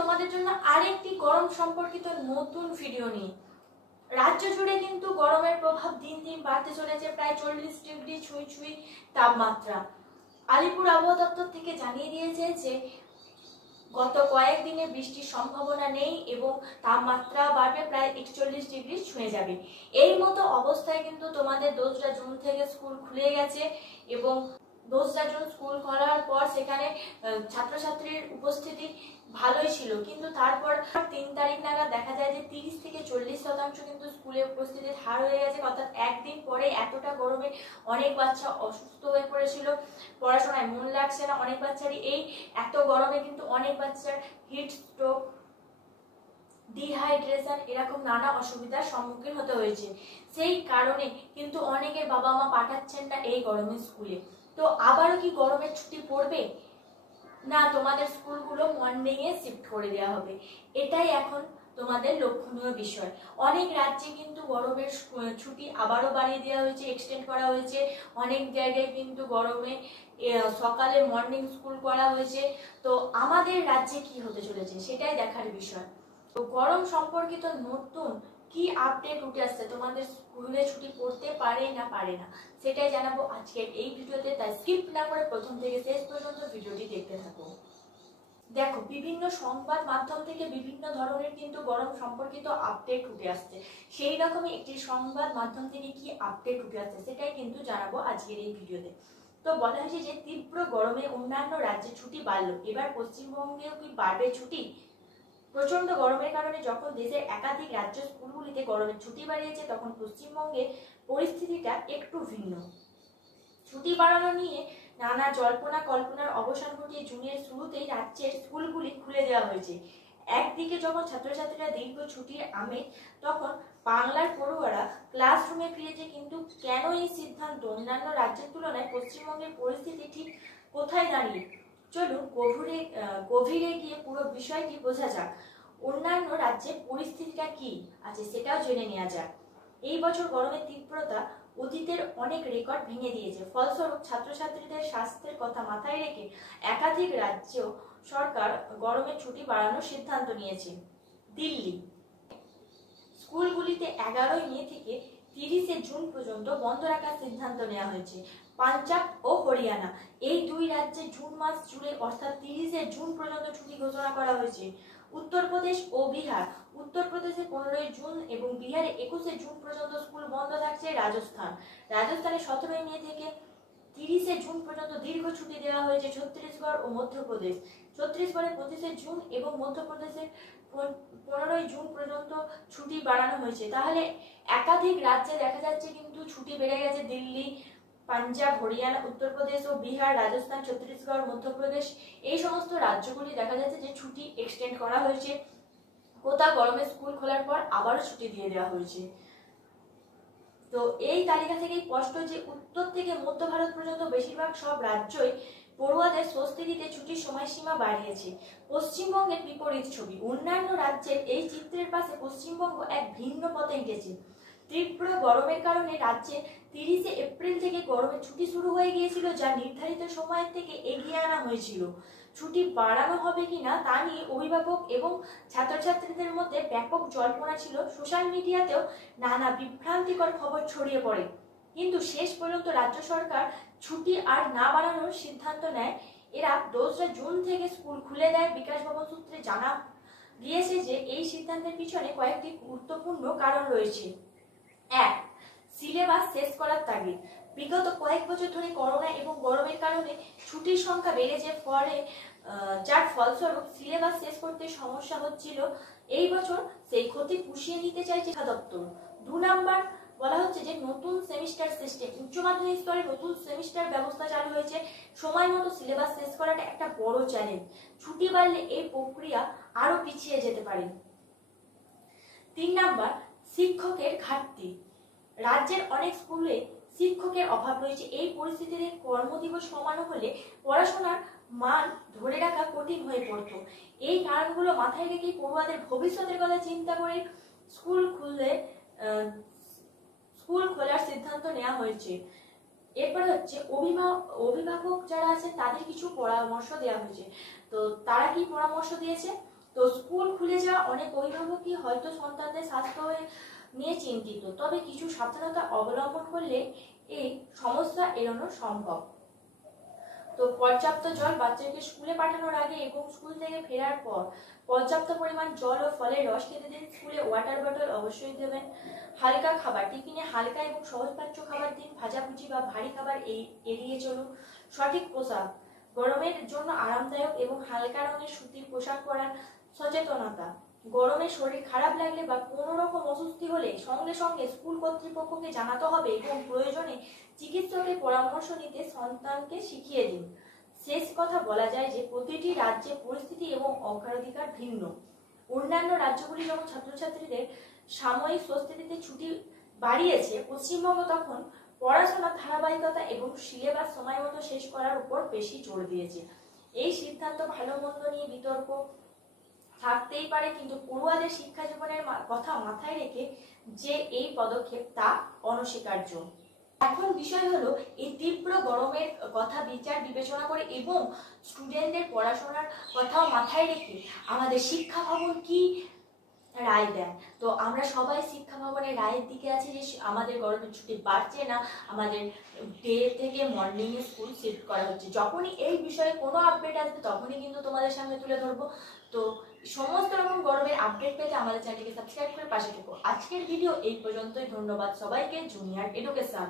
তোমাদের জন্য আরেকটি গরম সম্পর্কিত নতুন ভিডিও নিয়ে। রাজ্য জুড়ে কিন্তু গরমের প্রভাব দিন দিন বাড়তে চলেছে, প্রায় 40 ডিগ্রি ছুঁই ছুঁই তাপমাত্রা। আলিপুর আবহাওয়া দপ্তর থেকে জানিয়ে দিয়েছে যে গত কয়েকদিনে বৃষ্টির সম্ভাবনা নেই এবং তাপমাত্রা বাড়বে, প্রায় 41 ডিগ্রি ছুঁয়ে যাবে। এই মতো অবস্থায় কিন্তু তোমাদের 2রা জুন থেকে স্কুল খুলে গেছে এবং 2রা জুন স্কুল খোলার পর সেখানে ছাত্রছাত্রীর উপস্থিতি ভালোই ছিল, কিন্তু তারপর 3 তারিখ নাগাদ দেখা যায় যে 30 থেকে 40% কিন্তু স্কুলে উপস্থিতির হার হয়ে গেছে। অর্থাৎ একদিন পরে এতটা গরমে অনেক বাচ্চা অসুস্থ হয়ে পড়েছিল, পড়াশোনায় মন লাগছে না অনেক বাচ্চারই। এই এত গরমে কিন্তু অনেক বাচ্চার হিট স্ট্রোক, ডিহাইড্রেশন এরকম নানা অসুবিধার সম্মুখীন হতে হয়েছে। সেই কারণে কিন্তু অনেকের বাবা মা পাঠাচ্ছেন না এই গরমে স্কুলে। তো আবারও কি গরমের ছুটি পড়বে না, তোমাদের স্কুলগুলো মর্নিং এ শিফট করে দেওয়া হবে, এটাই এখন তোমাদের লক্ষণীয় বিষয়। অনেক রাজ্যে কিন্তু গরমের ছুটি আবারও বাড়িয়ে দেওয়া হয়েছে, এক্সটেন্ড করা হয়েছে। অনেক জায়গায় কিন্তু গরমে সকালে মর্নিং স্কুল করা হয়েছে। তো আমাদের রাজ্যে কি হতে চলেছে সেটাই দেখার বিষয়। তো গরম সম্পর্কিত নতুন কি আপডেট উঠে আসছে, তোমাদের স্কুলে ছুটি পড়তে পারে না পারে না, সেটাই জানাবো আজকের এই ভিডিওতে। তাই স্কিপ না করে প্রথম থেকে শেষ পর্যন্ত ভিডিওটি দেখতে থাকো। দেখো, বিভিন্ন সংবাদ মাধ্যম থেকে বিভিন্ন ধরনের কিন্তু গরম সম্পর্কিত আপডেট উঠে আসছে। সেই রকমই একটি সংবাদ মাধ্যম থেকে কি আপডেট উঠে আসছে সেটাই কিন্তু জানাবো আজকের এই ভিডিওতে। তো বলা হয়েছে যে তীব্র গরমে অন্যান্য রাজ্যে ছুটি বাড়লো, এবার পশ্চিমবঙ্গেও কি বাড়বে ছুটি? প্রচন্ড গরমের কারণে যখন দেশের একাধিক রাজ্য স্কুলগুলিতে গরমের ছুটি বাড়িয়েছে, তখন পশ্চিমবঙ্গের পরিস্থিতিটা একটু ভিন্ন। ছুটি বাড়ানো নিয়ে নানা জল্পনা কল্পনার অবসান ঘটিয়ে জুনের শুরুতেই রাজ্যের স্কুলগুলি খুলে দেওয়া হয়েছে। একদিকে যখন ছাত্রছাত্রীরা দীর্ঘ ছুটির আমেজ, তখন বাংলার পড়ুয়ারা ক্লাসরুমে ফিরেছে। কিন্তু কেন এই সিদ্ধান্ত? অন্যান্য রাজ্যের তুলনায় পশ্চিমবঙ্গের পরিস্থিতি ঠিক কোথায় দাঁড়িয়ে? চলুন গভীরে গিয়ে পুরো বিষয়টি বোঝা যাক। অন্যান্য রাজ্যের পরিস্থিতিটা কি আছে সেটাও জেনে নেওয়া যাক। এই বছর গরমের তীব্রতা অতীতের অনেক রেকর্ড ভেঙে দিয়েছে। ফলস্বরূপ ছাত্রছাত্রীদের স্বাস্থ্যের কথা মাথায় রেখে একাধিক রাজ্য সরকার গরমের ছুটি বাড়ানোর সিদ্ধান্ত নিয়েছে। দিল্লি স্কুলগুলিতে 11 মে থেকে 30 জুন পর্যন্ত বন্ধ রাখার সিদ্ধান্ত নেওয়া হয়েছে। পাঞ্জাব ও হরিয়ানা এই 2 রাজ্যে জুন মাস জুড়ে অর্থাৎ 30 জুন পর্যন্ত ছুটি ঘোষণা করা হয়েছে। উত্তরপ্রদেশ ও বিহার, উত্তরপ্রদেশে 15 জুন এবং বিহারে 21 জুন পর্যন্ত স্কুল বন্ধ থাকছে। রাজস্থানে 17 মে থেকে 30 জুন পর্যন্ত দীর্ঘ ছুটি দেওয়া হয়েছে। ছত্তিশগড় ও মধ্যপ্রদেশ, ছত্তিশগড়ে 25 জুন এবং মধ্যপ্রদেশে 15 জুন পর্যন্ত ছুটি বাড়ানো হয়েছে। তাহলে একাধিক রাজ্যে দেখা যাচ্ছে কিন্তু ছুটি বেড়ে গেছে। দিল্লি, পাঞ্জাব, হরিয়ানা, উত্তরপ্রদেশ ও বিহার, রাজস্থান, ছত্তিশগড়, মধ্যপ্রদেশ এই সমস্ত রাজ্যগুলি দেখা যাচ্ছে যে ছুটি এক্সটেন্ড করা হয়েছে। কোথাও গরমে স্কুল খোলার পর আবারও ছুটি দিয়ে দেওয়া হয়েছে। তো এই তালিকা থেকেই স্পষ্ট যে উত্তর থেকে মধ্য ভারত পর্যন্ত বেশিরভাগ সব রাজ্যই পড়ুয়াদের স্বস্তি দিতে ছুটির সময়সীমা বাড়িয়েছে। পশ্চিমবঙ্গের বিপরীত ছবি। অন্যান্য রাজ্যের এই চিত্রের পাশে পশ্চিমবঙ্গ এক ভিন্ন পথে হেঁটেছে। তীব্র গরমের কারণে রাজ্যে 30 এপ্রিল থেকে গরমের ছুটি শুরু হয়ে গিয়েছিল, যা নির্ধারিত সময়ের থেকে এগিয়ে আনা হয়েছিল। ছুটি বাড়ানো হবে কিনা তা নিয়ে অভিভাবক এবং ছাত্রছাত্রীদের মধ্যে ব্যাপক জল্পনা ছিল। সোশ্যাল মিডিয়াতেও নানা বিভ্রান্তিকর খবর ছড়িয়ে পড়ে, কিন্তু শেষ পর্যন্ত রাজ্য সরকার ছুটি আর না বাড়ানোর সিদ্ধান্ত নেয়। এরা 2রা জুন থেকে স্কুল খুলে দেয়। বিকাশ ভবন সূত্রে জানা গিয়েছে যে এই সিদ্ধান্তের পিছনে কয়েকটি গুরুত্বপূর্ণ কারণ রয়েছে। 1. সিলেবাস শেষ করার তাগিদ। বিগত কয়েক বছর ধরে করোনা এবং গরমের কারণে ছুটির সংখ্যা বেড়েছে, যার ফলস্বরূপ সিলেবাস শেষ করতে সমস্যা হচ্ছিল। এই বছর সেই ক্ষতি পুষিয়ে নিতে চাইছে শিক্ষা দপ্তর। 2 নাম্বার বলা হচ্ছে যে নতুন সেমিস্টার সিস্টেম। উচ্চ মাধ্যমিক স্তরে নতুন সেমিস্টার ব্যবস্থা চালু হয়েছে। সময় মতো সিলেবাস শেষ করাটা একটা বড় চ্যালেঞ্জ। ছুটি বাড়লে এই প্রক্রিয়া আরো পিছিয়ে যেতে পারে। 3 নাম্বার শিক্ষকের ঘাটতি। রাজ্যের অনেক স্কুলে শিক্ষকের অভাব রয়েছে। এই পরিস্থিতিতে কর্মদিবস কমানো হলে পড়াশোনার মান ধরে রাখা কঠিন হয়ে পড়তো। এই কারণগুলো মাথায় রেখে পড়ুয়াদের ভবিষ্যতের কথা চিন্তা করে স্কুল খোলার সিদ্ধান্ত নেওয়া হয়েছে। এরপর হচ্ছে অভিভাবক যারা আছে তাদের কিছু পরামর্শ দেওয়া হয়েছে। তো তারা কি পরামর্শ দিয়েছে? তো স্কুল খুলে যাওয়া অনেক অভিভাবকই হয়তো সন্তানদের স্বাস্থ্য নিয়ে চিন্তিত, তবে কিছু সাবধানতা অবলম্বন করলে এই সমস্যা এড়ানো সম্ভব। তো পর্যাপ্ত জল, বাচ্চাকে স্কুলে পাঠানোর আগে এবং স্কুল থেকে ফেরার পর পর্যাপ্ত পরিমাণ জল ও ফলের রস খেতে দিন। স্কুলে ওয়াটার বটল অবশ্যই দেবেন। হালকা খাবার, টিফিনে হালকা এবং সহজপাচ্য খাবার দিন। ভাজাভুজি বা ভারী খাবার এড়িয়ে চলুন। সঠিক পোশাক, গরমের জন্য আরামদায়ক এবং হালকা রঙের সুতির পোশাক পরান। সচেতনতা, গরমে শরীর খারাপ লাগলে বা কোনো রকম অস্বস্তি হলে সঙ্গে সঙ্গে স্কুল কর্তৃপক্ষকে জানাতে হবে এবং প্রয়োজনে চিকিৎসকের পরামর্শ নিতে সন্তানকে শিখিয়ে দিন। শেষ কথা বলা যায় যে প্রতিটি রাজ্যে পরিস্থিতি এবং অগ্রাধিকার ভিন্ন। অন্যান্য রাজ্যগুলি যখন ছাত্রছাত্রীদের সাময়িক স্বস্তি দিতে ছুটি বাড়িয়েছে, পশ্চিমবঙ্গ তখন পড়াশোনার ধারাবাহিকতা এবং সিলেবাস সময় মতো শেষ করার উপর বেশি জোর দিয়েছে। এই সিদ্ধান্ত ভালো মন্দ নিয়ে বিতর্ক থাকতেই পারে, কিন্তু পড়ুয়াদের শিক্ষা জীবনের কথা মাথায় রেখে যে এই পদক্ষেপ তা অনস্বীকার্য। এখন বিষয় হলো এই তীব্র গরমের কথা বিচার বিবেচনা করে এবং স্টুডেন্টদের পড়াশোনার কথাও মাথায় রেখে আমাদের শিক্ষা ভবন কি রায় দেন। তো আমরা সবাই শিক্ষা ভবনের রায়ের দিকে আছি যে আমাদের গরমের ছুটি বাড়ছে না, আমাদের ডে থেকে মর্নিং এ স্কুল শিফট করা হচ্ছে। যখনই এই বিষয়ে কোনো আপডেট আসবে তখনই কিন্তু তোমাদের সামনে তুলে ধরবো। তো সমস্ত রকম গরমের আপডেট পেতে আমাদের চ্যানেলকে সাবস্ক্রাইব করে পাশে থেকো। আজকের ভিডিও এই পর্যন্তই। ধন্যবাদ সবাইকে। Junior education.